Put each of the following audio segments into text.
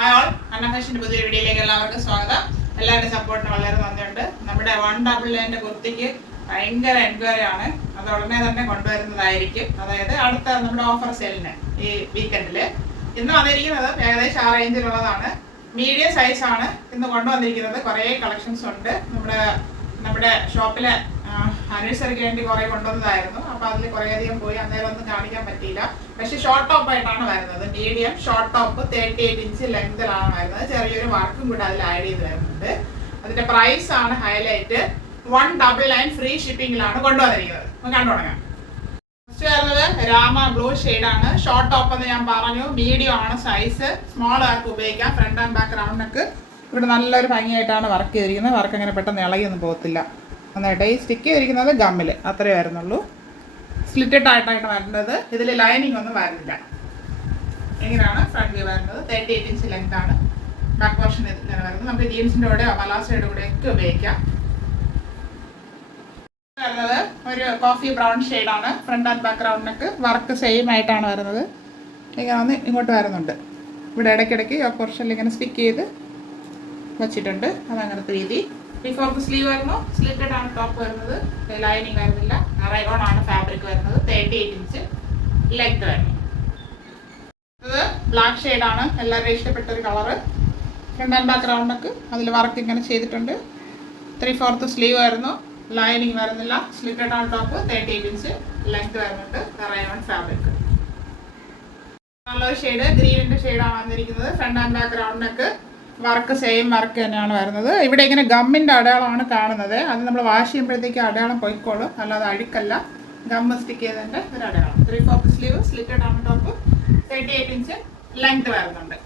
Hi all, അന്ന ഫാഷൻ്റെ പുതിയ വീഡിയോയിലേക്ക് എല്ലാവർക്കും സ്വാഗതം. എല്ലാവരുടെയും സപ്പോർട്ടിന് വളരെ നന്ദിയുണ്ട്. നമ്മുടെ 199 കുർത്തിക്ക് ഭയങ്കര എൻക്വയറി ആണ്. അത് ഉടനെ തന്നെ കൊണ്ടുവരുന്നതായിരിക്കും. അതായത് അടുത്ത നമ്മുടെ ഓഫർ സെയിലിന് ഈ വീക്കെൻഡിൽ ഇന്ന് വന്നിരിക്കുന്നത് ഏകദേശം ആ റേഞ്ചിലുള്ളതാണ്. മീഡിയം സൈസ് ആണ് ഇന്ന് കൊണ്ടുവന്നിരിക്കുന്നത്. കുറേ കളക്ഷൻസ് ഉണ്ട്. നമ്മുടെ ഷോപ്പിലെ ആനിവേഴ്സറിക്ക് വേണ്ടി കുറേ കൊണ്ടുവന്നതായിരുന്നു. അപ്പോൾ അതിൽ കുറേയധികം പോയി അന്നേരം ഒന്നും കാണിക്കാൻ പറ്റിയില്ല. പക്ഷെ ഷോർട്ട് ടോപ്പ് ആയിട്ടാണ് വരുന്നത്. മീഡിയം ഷോർട്ട് ടോപ്പ് 38 ഇഞ്ച് ലെങ്തിലാണ് വരുന്നത്. ചെറിയൊരു വർക്കും കൂടെ അതിൽ ആഡ് ചെയ്ത് വരുന്നുണ്ട്. അതിന്റെ പ്രൈസ് ആണ് ഹൈലൈറ്റ്. 199 ഫ്രീ ഷിപ്പിംഗിലാണ് കൊണ്ടുവന്നിരിക്കുന്നത്. കണ്ടു തുടങ്ങാം. ഫസ്റ്റ് വരുന്നത് രാമ ബ്ലൂ ഷെയ്ഡാണ്. ഷോർട്ട് ടോപ്പ് എന്ന് ഞാൻ പറഞ്ഞു. മീഡിയം ആണ് സൈസ്. സ്മോൾ ആർക്ക് ഉപയോഗിക്കാം. ഫ്രണ്ട് ആൻഡ് ബാക്ക് റൗണ്ടൊക്കെ ഇവിടെ നല്ലൊരു ഭംഗിയായിട്ടാണ് വർക്ക് ചെയ്തിരിക്കുന്നത്. വർക്ക് അങ്ങനെ പെട്ടെന്ന് ഇളകിയൊന്നും പോകത്തില്ല. നന്നായിട്ട് ഈ സ്റ്റിക്ക് ചെയ്തിരിക്കുന്നത് ഗമ്മിൽ അത്രയേ വരുന്നുള്ളൂ. സ്ലിറ്റഡ് ആയിട്ടാണ് വരുന്നത്. ഇതിൽ ലൈനിങ് ഒന്നും വരുന്നില്ല. എങ്ങനെയാണ് ഫ്രണ്ട് വ്യൂ വരുന്നത്. 38 ഇഞ്ച് ലെങ്ത് ആണ്. ബാക്ക് പോർഷൻ ഇങ്ങനെ വരുന്നത്. നമുക്ക് ജീൻസിൻ്റെ കൂടെയോ മലാസയുടെ കൂടെയൊക്കെ ഉപയോഗിക്കാം. വരുന്നത് ഒരു കോഫി ബ്രൗൺ ഷെയ്ഡാണ്. ഫ്രണ്ട് ആൻഡ് ബാക്ക് റൗണ്ടിനൊക്കെ വർക്ക് സെയിം ആയിട്ടാണ് വരുന്നത്. ഇങ്ങനെ ഇങ്ങോട്ട് വരുന്നുണ്ട്. ഇവിടെ ഇടയ്ക്കിടയ്ക്ക് ആ പോർഷനിൽ ഇങ്ങനെ സ്റ്റിക്ക് ചെയ്ത് വച്ചിട്ടുണ്ട്. അതങ്ങനത്തെ രീതി. 3/4 സ്ലീവ് വരുന്നു. സ്ലിറ്റഡ് ആണ് ടോപ്പ് വരുന്നത്. ലൈനിങ് വരുന്നില്ല. റയോൺ ആണ് ഫാബ്രിക് വരുന്നത്. 38 ഇഞ്ച് ലെങ്ത് വരുന്നു. ഇത് ബ്ലാക്ക് ഷെയ്ഡാണ്. എല്ലാവരുടെയും ഇഷ്ടപ്പെട്ട ഒരു കളറ്. ഫ്രണ്ട് ആൻഡ് ബാക്ക് റൗണ്ടൊക്കെ അതിൽ വർക്ക് ഇങ്ങനെ ചെയ്തിട്ടുണ്ട്. 3/4 സ്ലീവ് വരുന്നു. ലൈനിങ് വരുന്നില്ല. സ്ലിറ്റഡ് ആണ് ടോപ്പ്. 38 ഇഞ്ച് ലെങ്ത് വരുന്നുണ്ട്. Rayon fabric. നല്ലൊരു ഷെയ്ഡ് ഗ്രീനിൻ്റെ ഷെയ്ഡാണ് വന്നിരിക്കുന്നത്. ഫ്രണ്ട് ആൻഡ് ബാക്ക് റൗണ്ടിനൊക്കെ വർക്ക് സെയിം വർക്ക് തന്നെയാണ് വരുന്നത്. ഇവിടെ ഇങ്ങനെ ഗമ്മിൻ്റെ അടയാളമാണ് കാണുന്നത്. അത് നമ്മൾ വാഷ് ചെയ്യുമ്പോഴത്തേക്ക് അടയാളം പൊയ്ക്കോളും. അല്ലാതെ അഴുക്കല്ല. ഗമ്മ് സ്റ്റിക്ക് ചെയ്തതിൻ്റെ ഒരു അടയാളം. 3/4 സ്ലീവ്. സ്ലിറ്റഡ് ആണ് ടോപ്പ്. 38 ഇഞ്ച് ലെങ്ത് വരുന്നുണ്ട്.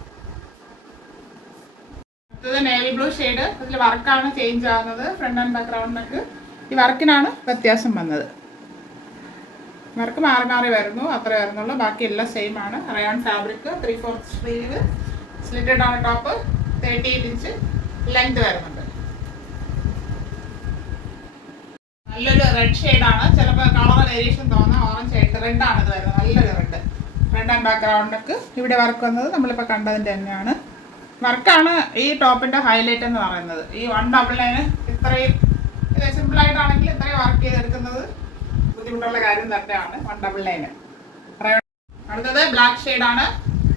അടുത്തത് നേവി ബ്ലൂ ഷെയ്ഡ്. അതിൽ വർക്കാണ് ചേഞ്ച് ആകുന്നത്. ഫ്രണ്ട് ആൻഡ് ബാക്ക് റൗണ്ടിനൊക്കെ ഈ വർക്കിനാണ് വ്യത്യാസം വന്നത്. വർക്ക് മാറി മാറി വരുന്നു. അത്രേ വരുന്നുള്ളൂ. ബാക്കി എല്ലാം സെയിം ആണ്. Rayon fabric. 3/4 സ്ലീവ്. സ്ലിറ്റഡ് ആണ് ടോപ്പ്. 38 ഇഞ്ച് ലെങ്ത് വരുന്നുണ്ട്. നല്ലൊരു റെഡ് ഷെയ്ഡാണ്. ചിലപ്പോൾ കളർ വേരിയേഷൻ തോന്നാം. ഓറഞ്ച് ഷെയ്ഡ് റെഡാണ് ഇത് വരുന്നത്. നല്ലൊരു റെഡ്. ഫ്രണ്ട് ആൻഡ് ബാക്ക് റൗണ്ടൊക്കെ ഇവിടെ വർക്ക് വന്നത് നമ്മളിപ്പോൾ കണ്ടതിൻ്റെ തന്നെയാണ്. വർക്കാണ് ഈ ടോപ്പിൻ്റെ ഹൈലൈറ്റ് എന്ന് പറയുന്നത്. ഈ 199 ഇത്രയും സിമ്പിളായിട്ടാണെങ്കിൽ ഇത്രയും വർക്ക് ചെയ്തെടുക്കുന്നത് ബുദ്ധിമുട്ടുള്ള കാര്യം തന്നെയാണ്. 199. അടുത്തത് ബ്ലാക്ക് ഷെയ്ഡാണ്.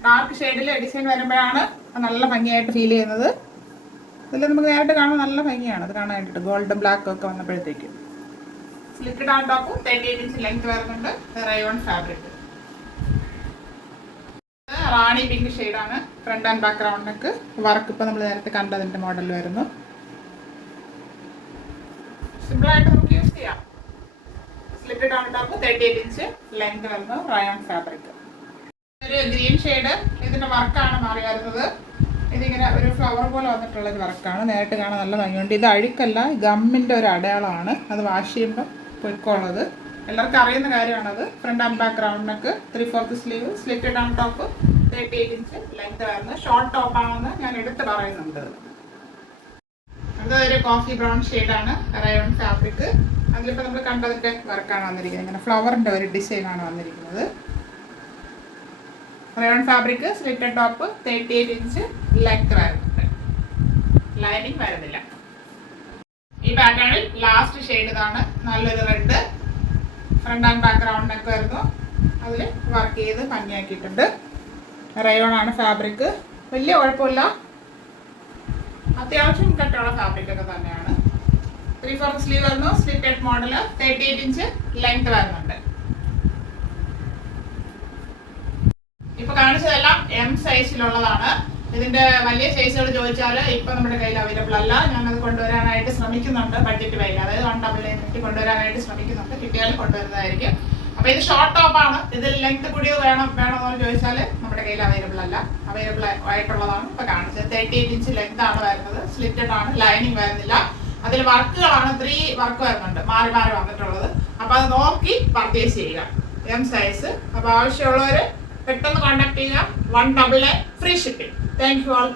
ഡാർക്ക് ഷെയ്ഡിൽ ഡിസൈൻ വരുമ്പോഴാണ് നല്ല ഭംഗിയായിട്ട് ഫീൽ ചെയ്യുന്നത്. ഇതിൽ നമുക്ക് നേരിട്ട് കാണാൻ നല്ല ഭംഗിയാണ്. അത് കാണാനായിട്ട് ഗോൾഡൻ ബ്ലാക്ക് ഒക്കെ വന്നപ്പോഴത്തേക്കും. സ്ലിറ്റഡ് ആണ് ടോപ്പ്. 38 ഇഞ്ച് ലെങ്ത് വരുന്നുണ്ട്. Rayon fabric. റാണി പിങ്ക് ഷെയ്ഡാണ്. ഫ്രണ്ട് ആൻഡ് ബാക്ക് റൗണ്ടിനൊക്കെ വർക്ക് ഇപ്പോൾ നമ്മൾ നേരത്തെ കണ്ടതിൻ്റെ മോഡൽ വരുന്നു. സിമ്പിളായിട്ട് നമുക്ക് യൂസ് ചെയ്യാം. സ്ലിറ്റഡ് ആണ് ടോപ്പ്. 38 ഇഞ്ച് ലെങ്ത് വരുന്നു. Rayon fabric. ഒരു ഗ്രീൻ ഷെയ്ഡ്. ഇതിൻ്റെ വർക്കാണ് മാറി വരുന്നത്. ഇതിങ്ങനെ ഒരു ഫ്ലവർ പോലെ വന്നിട്ടുള്ളൊരു വർക്കാണ്. നേരിട്ട് കാണാൻ നല്ല ഭംഗിയുണ്ട്. ഇത് അഴുക്കല്ല, ഗമ്മിൻ്റെ ഒരു അടയാളമാണ്. അത് വാഷ് ചെയ്യുമ്പോൾ പൊയ്ക്കുള്ളത് എല്ലാവർക്കും അറിയുന്ന കാര്യമാണത്. ഫ്രണ്ട് ആൻഡ് ബാക്ക് റൗണ്ടിനൊക്കെ 3/4 സ്ലീവ്. സ്ലിറ്റഡ് ആണ് ടോപ്പ്. 38 ഇഞ്ച് ലെങ്ത് വരുന്നത്. ഷോർട്ട് ടോപ്പാണെന്ന് ഞാൻ എടുത്ത് പറയുന്നുണ്ട്. അതൊരു കോഫി ബ്രൗൺ ഷെയ്ഡാണ്. Rayon fabric. അതിലിപ്പോൾ നമ്മൾ കണ്ടതിൻ്റെ വർക്കാണ് വന്നിരിക്കുന്നത്. ഇങ്ങനെ ഫ്ലവറിൻ്റെ ഒരു ഡിസൈനാണ് വന്നിരിക്കുന്നത്. Rayon fabric. Slitted top. 38 inch length വരുന്നുണ്ട്. ലൈനിങ് വരുന്നില്ല. ഈ പാറ്റേണിൽ ലാസ്റ്റ് ഷെയ്ഡ് ഇതാണ്. നല്ലൊരു റെഡ്. ഫ്രണ്ട് ആൻഡ് ബാക്ക് റൗണ്ടിനൊക്കെ വരുന്നു. അതിൽ വർക്ക് ചെയ്ത് ഭംഗിയാക്കിയിട്ടുണ്ട്. റയോൺ ആണ് ഫാബ്രിക്. വലിയ കുഴപ്പമില്ല. അത്യാവശ്യം കട്ടുള്ള ഫാബ്രിക് ഒക്കെ തന്നെയാണ്. 3/4 സ്ലീവ് വരുന്നു. Slitted model. 38 ഇഞ്ച് ലെങ്ത് വരുന്നുണ്ട്. ഇപ്പൊ കാണിച്ചതെല്ലാം M സൈസിലുള്ളതാണ്. ഇതിന്റെ വലിയ സൈസുകൾ ചോദിച്ചാൽ ഇപ്പൊ നമ്മുടെ കയ്യിൽ അവൈലബിൾ അല്ല. ഞാനത് കൊണ്ടുവരാനായിട്ട് ശ്രമിക്കുന്നുണ്ട്. ബഡ്ജറ്റ് വൈകി, അതായത് 199 കൊണ്ടുവരാനായിട്ട് ശ്രമിക്കുന്നുണ്ട്. കിട്ടിയാൽ കൊണ്ടുവരുന്നതായിരിക്കും. അപ്പൊ ഇത് ഷോർട്ട് ടോപ്പാണ്. ഇതിൽ ലെങ്ത് കൂടിയത് വേണമെന്ന് ചോദിച്ചാൽ നമ്മുടെ കയ്യിൽ അവൈലബിൾ അല്ല. അവൈലബിൾ ആയിട്ടുള്ളതാണ് ഇപ്പൊ കാണിച്ചത്. 38 ഇഞ്ച് ലെങ്ത് ആണ് വരുന്നത്. സ്ലിറ്റഡ് ആണ്. ലൈനിങ് വരുന്നില്ല. അതിൽ വർക്കുകളാണ് 3 വർക്ക് വരുന്നുണ്ട്. മാറി മാറി വന്നിട്ടുള്ളത്. അപ്പൊ അത് നോക്കി പർച്ചേസ് ചെയ്യുക. M size. അപ്പൊ ആവശ്യമുള്ളവർ പെട്ടെന്ന് കോൺടാക്ട് ചെയ്യുക. 199 free shipping. Thank you all.